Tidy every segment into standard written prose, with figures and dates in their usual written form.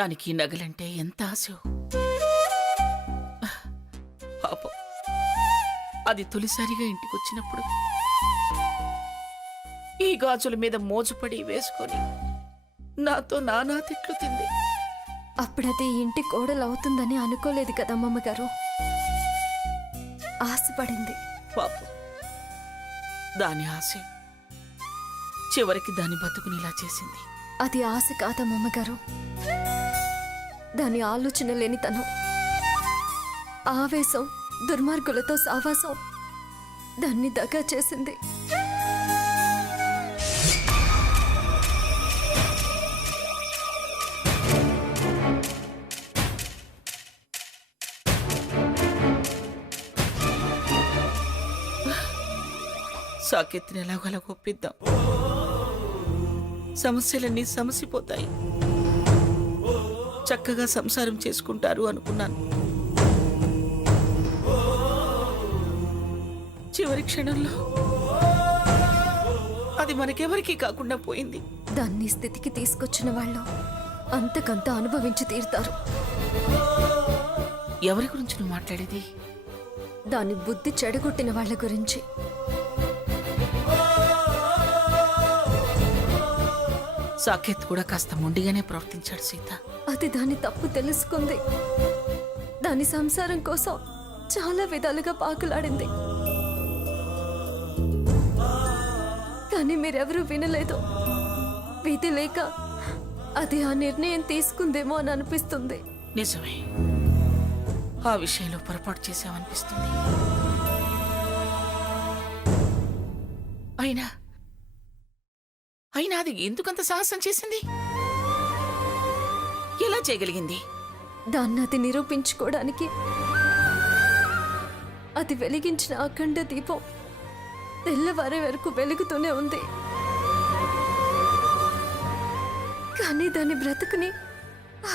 దానికి నగలంటే ఎంత ఆశో. పాపం అది తొలిసారిగా ఇంటికొచ్చినప్పుడు ఈ గాజుల మీద మోజుపడి వేసుకొని నాతో నానా తిట్లు తింది. అప్పుడది ఇంటి కోడలు అవుతుందని అనుకోలేదు కదా అమ్మమ్మగారు. ఆశపడింది. పాపం దాని ఆశ చివరికి దాని బతుకునిలా చేసింది. అది ఆశ కాదమ్మమ్మగారు, దాని ఆలోచన లేనితనం, ఆవేశం, దుర్మార్గులతో సావాసం దాన్ని దగా చేసింది. సాకేత్ని ఎలాగోలా ఒప్పిద్దాం, సమస్యలన్నీ సమసిపోతాయి, చక్కగా సంసారం చేసుకుంటారు అనుకున్నాను. చివరి క్షణంలో అది మనకెవరికీ కాకుండా పోయింది. దాన్ని స్థితికి తీసుకొచ్చిన వాళ్ళు అంతకంత అనుభవించి తీరుతారు. ఎవరి గురించి నువ్వు మాట్లాడేది? దాని బుద్ధి చెడగొట్టిన వాళ్ళ గురించి. సాకేత్ కూడా కాస్త మొండిగానే ప్రవర్తించాడు సీత. అది దాని తప్పు తెలుసుకుంది. దాని సంసారం కోసం చాలా విధాలుగా పాకులాడింది. కానీ మీరెవరూ వినలేదు. విధి లేక అది ఆ నిర్ణయం తీసుకుందేమో అని అనిపిస్తుంది. నిజమే, ఆ విషయంలో పొరపాటు చేశామనిపిస్తుంది. అయినా అది ఎందుకంత సాహసం చేసింది? ఎలా చేయగలిగింది? దాన్ని అది నిరూపించుకోవడానికి అది వెలిగించిన అఖండ దీపం తెల్లవారే వరకు వెలుగుతూనే ఉంది. కానీ దాని బ్రతుకుని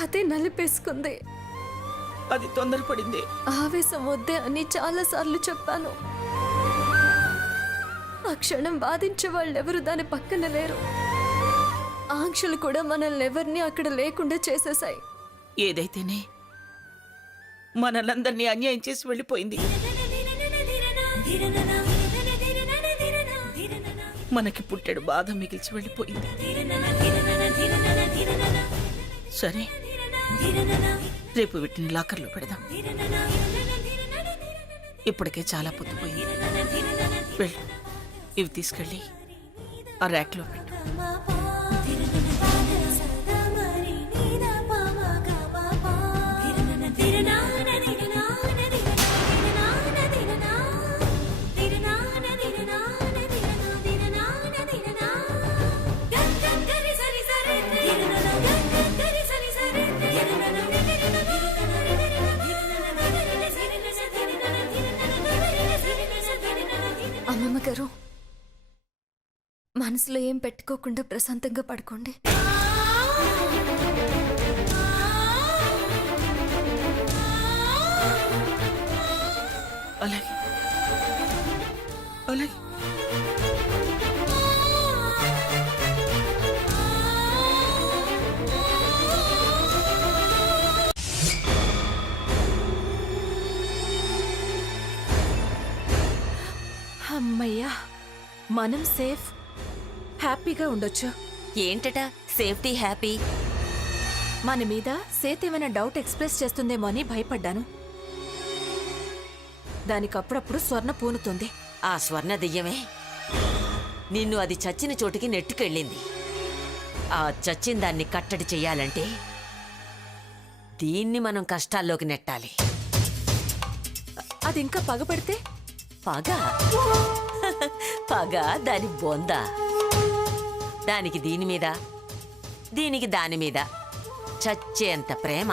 అదే నలిపేసుకుంది. అది తొందరపడింది. ఆవేశం వద్దే అని చాలాసార్లు చెప్పాను. ఆ క్షణం బాధించే వాళ్ళెవరు దాని పక్కన లేరు. ఆంక్షలు కూడా మనల్ని ఎవరిని అక్కడ లేకుండా చేసేశాయి. ఏదైతేనే మనలందరినీ అన్యాయం చేసి వెళ్ళిపోయింది. మనకి పుట్టెడు బాధ మిగిల్చి వెళ్ళిపోయింది. సరే, రేపు వీటిని లాకర్లో పెడదాం. ఇప్పటికే చాలా పొద్దుపోయింది. వెళ్ళు, ఇవి తీసుకెళ్ళి ఆ ర్యాక్లో పెట్టు. అమ్మమ్మ గారు, మనసులో ఏం పెట్టుకోకుండా ప్రశాంతంగా పడుకోండి. అలాగే అలాగే. అమ్మయ్యా, మనం సేఫ్, హ్యాపీగా ఉండొచ్చు. ఏంటట సేఫ్టీ హ్యాపీ? మన మీద సేత్ ఏమైనా డౌట్ ఎక్స్ప్రెస్ చేస్తుందేమో అని భయపడ్డాను. దానికప్పుడప్పుడు స్వర్ణ పూనుతుంది. ఆ స్వర్ణ దెయ్యమే నిన్ను అది చచ్చిన చోటికి నెట్టుకెళ్ళింది. ఆ చచ్చిన దాన్ని కట్టడి చెయ్యాలంటే దీన్ని మనం కష్టాల్లోకి నెట్టాలి. అది ఇంకా పగపడితే? పగ పగ దాని బొంద. దానికి దీని మీద, దీనికి దాని మీద చచ్చేంత ప్రేమ.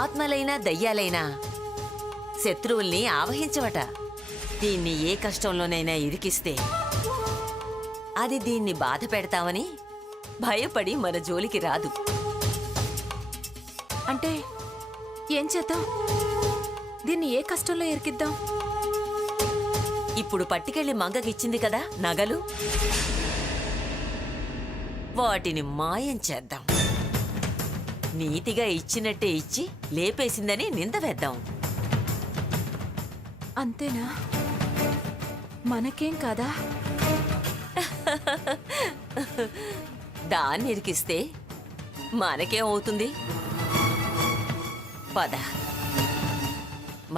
ఆత్మలైనా దయ్యాలైనా శత్రువుల్ని ఆవహించవట. దీన్ని ఏ కష్టంలోనైనా ఇరికిస్తే అది దీన్ని బాధ పెడతామని భయపడి మన జోలికి రాదు. అంటే ఏం చేద్దాం? దీన్ని ఏ కష్టంలో ఇరికిద్దాం? ఇప్పుడు పట్టుకెళ్లి మంగకిచ్చింది కదా నగలు, వాటిని మాయం చేద్దాం. నీతిగా ఇచ్చినట్టే ఇచ్చి లేపేసిందని నింద వేద్దాం. అంతేనా? మనకేం కదా? దాన్ని ఇరికిస్తే మనకేం అవుతుంది? పద,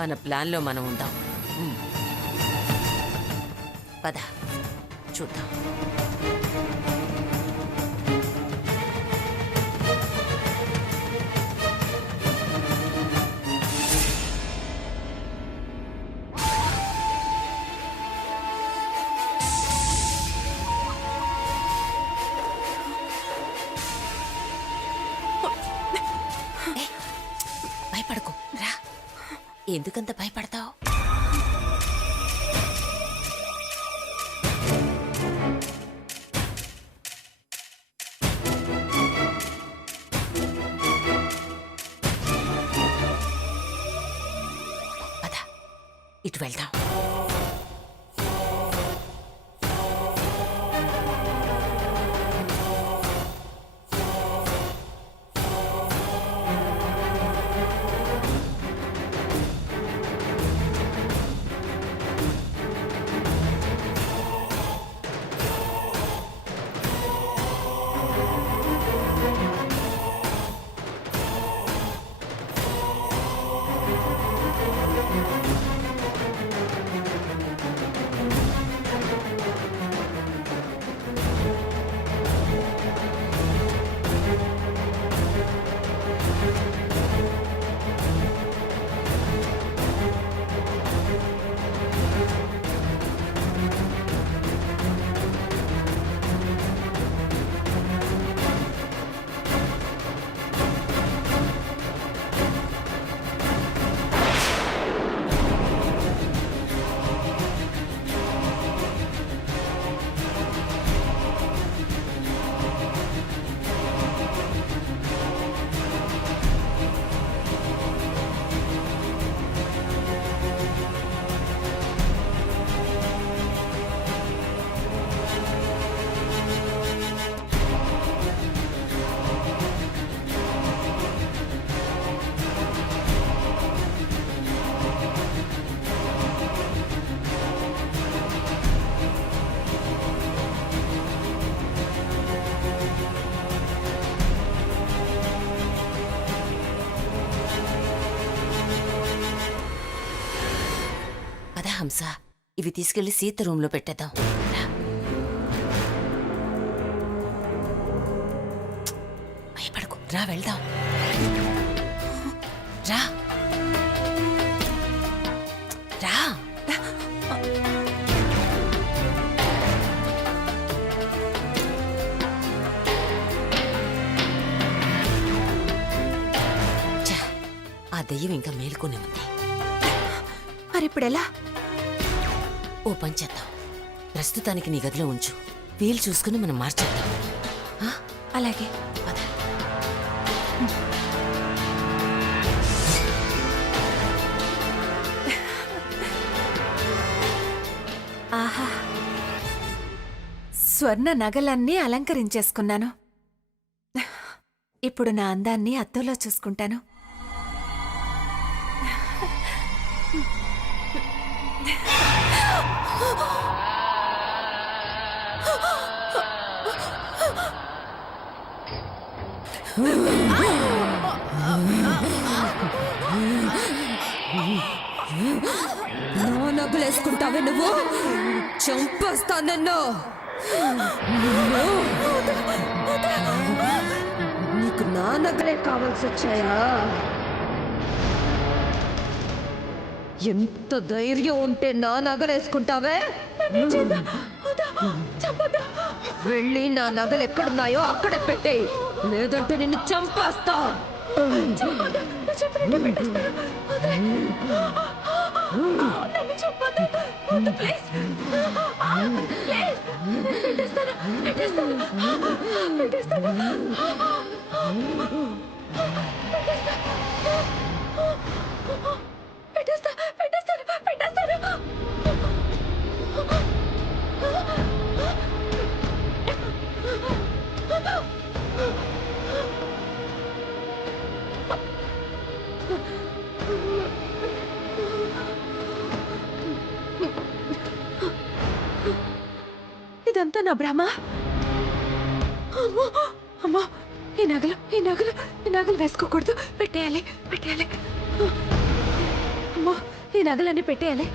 మన ప్లాన్లో మనం ఉందాం. పద చూద్దాం. భయపడకు, రా. ఎందుకంత భయపడతావు? పద, ఇటు వెళ్దాం. హంస, ఇవి తీసుకెళ్లి సీత రూమ్ లో పెట్టేద్దాం. భయపడకు, రా వెళ్దాం. రా రా. ఆ దెయ్యం ఇంకా మేలుకొని ఉంది. మరిప్పుడెలా? ఓ పని చేద్దాం, ప్రస్తుతానికి నీ గదిలో ఉంచు. వీలు చూసుకుని మనం మార్చేద్దాం. అలాగే. పద. ఆహా, స్వర్ణ నగలన్నీ అలంకరించేసుకున్నాను. ఇప్పుడు నా అందాన్ని అద్దంలో చూసుకుంటాను. నా నవ్వులేసుకుంటావే నువ్వు? చంపేస్తా నిన్ను. నీకు నా నగలే కావాల్సి వచ్చాయా? ఎంత ధైర్యం ఉంటే నా నగలేసుకుంటావే? వెళ్ళి నా నగలు ఎక్కడున్నాయో అక్కడే పెట్టేయి, లేదంటే నిన్ను చంపేస్తా. ఇదంతా నా భ్రమ. అమ్మో అమ్మో, ఈ నగలు వేసుకోకూడదు. పెట్టేయాలి. అమ్మో, ఈ నగలన్నీ పెట్టేయాలి.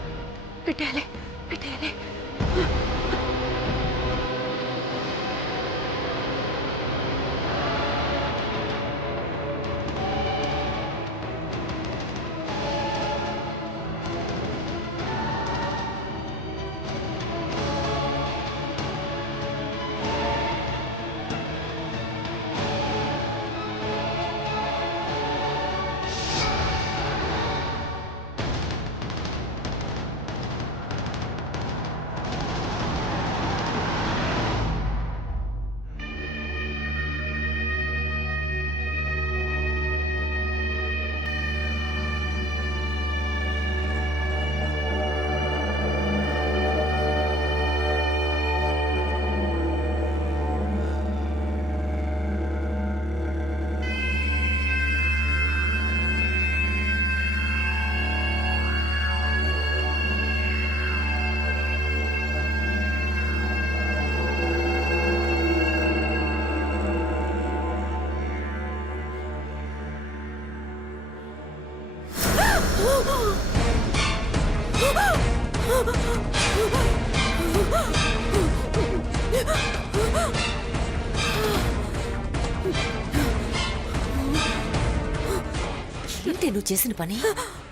ఏంటి నువ్వు చేసిన పని?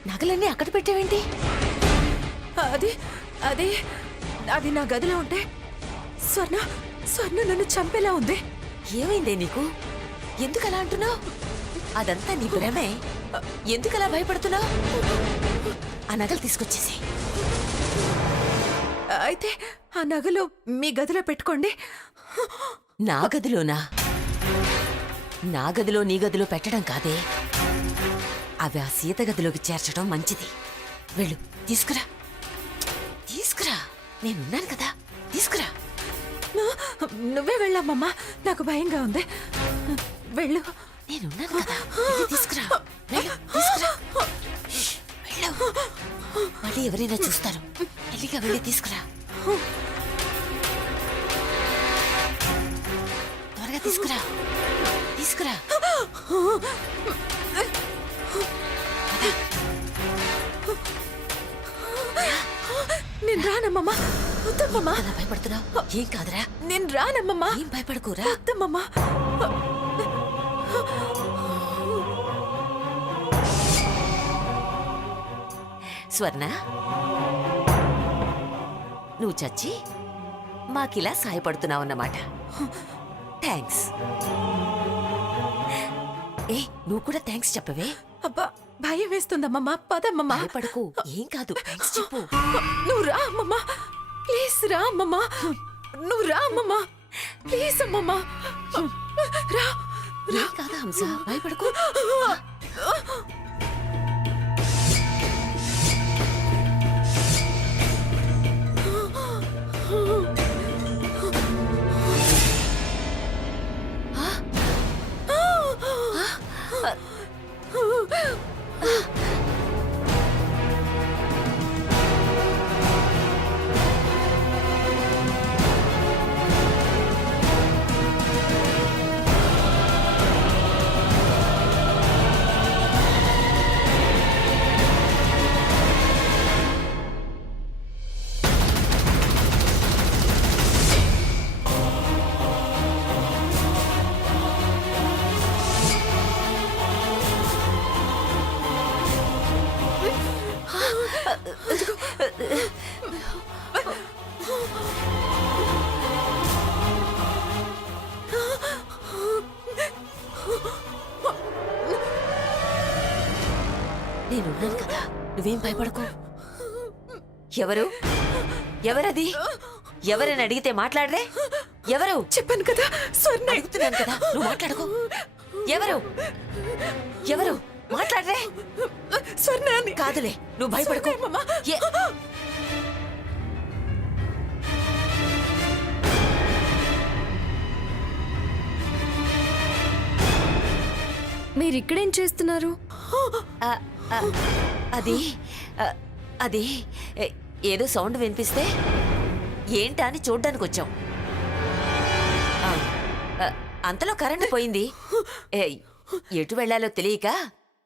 నగలన్నీ అక్కడ పెట్టావేంటి? అది నా గదిలో ఉంటే స్వర్ణ నన్ను చంపేలా ఉంది. ఏమైందే నీకు? ఎందుకు అలా అంటున్నావు? అదంతా నీ భ్రమే. ఎందుకు అలా భయపడుతున్నావు? ఆ నగలు తీసుకొచ్చేసి. అయితే ఆ నగలు మీ గదిలో పెట్టుకోండి. నా గదిలోనా? నా గదిలో నీ గదిలో పెట్టడం కాదే, అవి ఆ సీత గదిలోకి చేర్చడం మంచిది. వెళ్ళు, తీసుకురా. నేనున్నాను కదా, తీసుకురా. నువ్వే వెళ్ళమ్మమ్మా, నాకు భయంగా ఉంది. వెళ్ళు. నేనున్నాను కదా, వెళ్ళి తీసుకురా. తీసుకురా. వెళ్ళు. మళ్ళీ ఎవరైనా చూస్తారు. వెళ్ళిగా వెళ్ళి తీసుకురా. త్వరగా తీసుకురా. నేను రానమ్మమ్మా. వద్దమ్మమ్మా. అలా భయపడుతున్నావు? ఏం కాదురా, నేను రానమ్మమ్మా. ఏం భయపడకురా. వద్దమ్మమ్మా. స్వర్ణ, నువ్వు చచ్చి మాకిలా సాయపడుతున్నావన్నమాట. థ్యాంక్స్. ఏ, నువ్వు కూడా థ్యాంక్స్ చెప్పవే. అబ్బా, భయం వేస్తుందమ్మమ్మా. పదమ్మమ్మా. భయపడకు, ఏం కాదు, థ్యాంక్స్ చెప్పు. నువ్వు రా అమ్మమ్మా, ప్లీజ్ రా అమ్మమ్మా. నువ్వు రా అమ్మమ్మా, ప్లీజ్ అమ్మమ్మా. రా. ఏం కాదా హంస, భయపడకు. నేనున్నాను కదా, నువ్వేం భయపడకు. ఎవరది? ఎవరని అడిగితే మాట్లాడరే. ఎవరు? చెప్పాను కదా, స్వర్ణ. అడుగుతున్నాను కదా, నువ్వు మాట్లాడుకో. ఎవరు? మాట్లాడరే. స్వర్ణ కాదులే, నువ్వు భయపడకు. మీరు ఇక్కడేం చేస్తున్నారు? అది ఏదో సౌండ్ వినిపిస్తే ఏంటా అని చూడ్డానికి వచ్చాం. అంతలో కరెంటు పోయింది. ఎటు వెళ్ళాలో తెలియక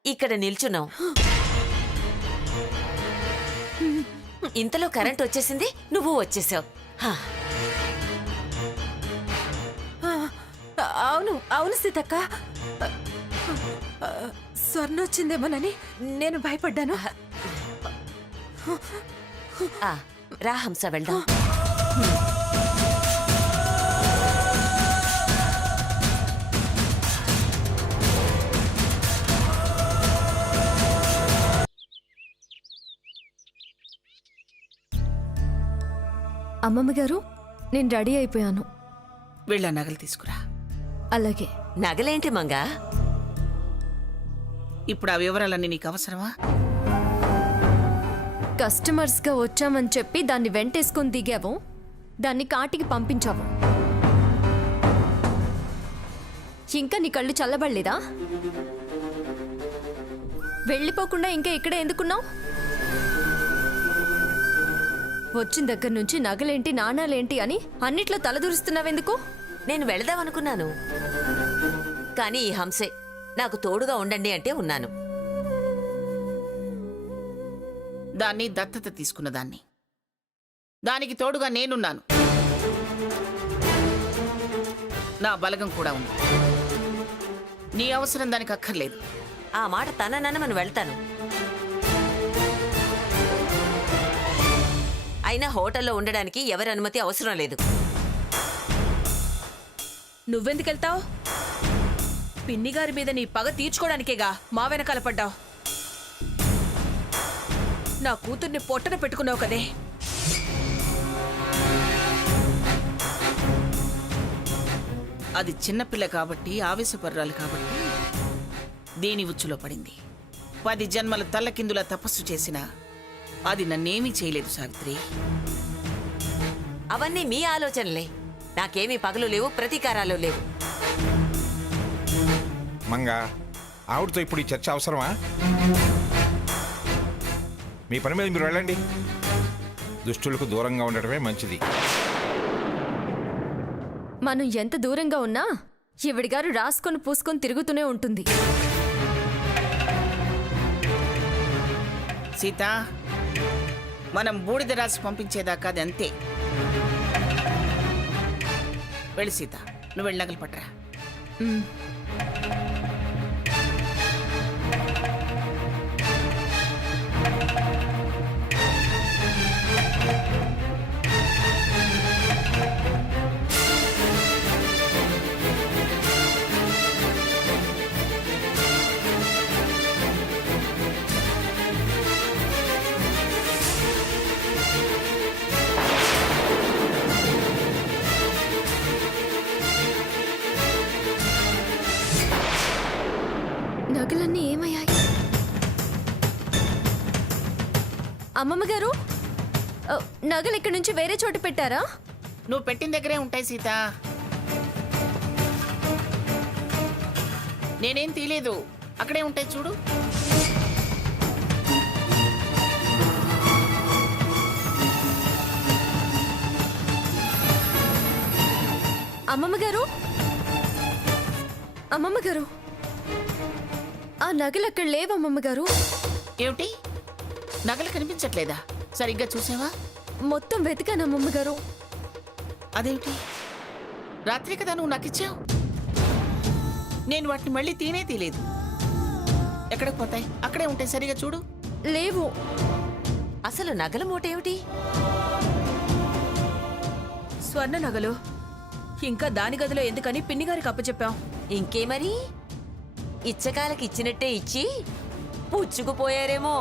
ఇక్కడ నిల్చున్నాం. ఇంతలో కరెంట్ వచ్చేసింది, నువ్వు వచ్చేసావు. అవును అవును సీతక్క, స్వర్ణ వచ్చిందేమోనని నేను భయపడ్డాను. రా హంస, వెళ్దాం. అమ్మమ్మ గారు, నేను రెడీ అయిపోయాను. వెళ్ళా నగలు తీసుకురా. అలాగే. నగలేంటి మంగా? ఇప్పుడు ఆ వివరాలన్నీ నీకు అవసరమా? కస్టమర్స్గా వచ్చామని చెప్పి దాన్ని వెంటేసుకొని దిగావు, దాన్ని కాటికి పంపించావు. ఇంకా నీ కళ్ళు చల్లబడలేదా? వెళ్ళిపోకుండా ఇంకా ఇక్కడే ఎందుకున్నావు? వచ్చిన దగ్గర నుంచి నగలేంటి నాణాలేంటి అని అన్నిట్లో తలదూరుస్తున్నావెందుకు? నేను వెళదామనుకున్నాను, కానీ ఈ హంసే నాకు తోడుగా ఉండండి అంటే ఉన్నాను. దాన్ని దత్తత తీసుకున్న దాన్ని, దానికి తోడుగా నేనున్నాను. నా బలగం కూడా ఉంది. నీ అవసరం దానికి అక్కర్లేదు. ఆ మాట తననని వెళ్తాను. అయినా హోటల్లో ఉండడానికి ఎవరి అనుమతి అవసరం లేదు. నువ్వెందుకెళ్తావు? పిన్నిగారి మీద నీ పగ తీర్చుకోవడానికేగా మా వెనకాల పడ్డావు. నా కూతుర్ని పొట్టన పెట్టుకున్నావు కదే. అది చిన్నపిల్ల కాబట్టి, ఆవేశపర్రాలు కాబట్టి దేని ఉచ్చులో పడింది. 10 జన్మల తల్లకిందుల తపస్సు చేసినా అది నన్నేమీ చేయలేదు సావిత్రి. అవన్నీ మీ ఆలోచనలే. నాకేమీ పగలు లేవు, ప్రతీకారాలు లేవు. మంగా, ఆవిడతో ఇప్పుడు ఈ చర్చ అవసరమా? మీ పని మీద మీరు వెళ్ళండి. దుష్టులకు దూరంగా ఉండటమే మంచిది. మనం ఎంత దూరంగా ఉన్నా ఈవిడి గారు రాసుకొని పూసుకొని తిరుగుతూనే ఉంటుంది. సీత, మనం బూడిద రాసి పంపించేదాకా అది అంతే. వెళ్ళి సీత, నువ్వు వెళ్ళి నగలు పట్టరా. నగలన్నీ ఏమయ్యాయి? అమ్మమ్మ గారు, నగలు ఇక్కడి నుంచి వేరే చోట పెట్టారా? నువ్వు పెట్టిన దగ్గరే ఉంటాయి సీత. నేనేం తీలేదు, అక్కడే ఉంటాయి చూడు. అమ్మమ్మ గారు, అమ్మమ్మ గారు, ఆ నగలు అక్కడ లేవు అమ్మమ్మ గారు. ఏమిటి, నగలు కనిపించట్లేదా? సరిగ్గా చూసావా? మొత్తం వెతికాను అమ్మమ్మ గారు. అదేమిటి, రాత్రి కదా నువ్వు నాకు ఇచ్చావు. నేను వాటిని మళ్ళీ తీయలేదు. ఎక్కడికి పోతాయి? అక్కడే ఉంటాయి, సరిగా చూడు. లేవు. అసలు నగల మూట ఏమిటి? స్వర్ణ నగలు. ఇంకా దాని గదిలో ఎందుకని పిన్నిగారికి అప్పచెప్పాం. ఇంకే మరి, ఇచ్చకాలకి ఇచ్చినట్టే ఇచ్చి పుచ్చుకుపోయారేమో.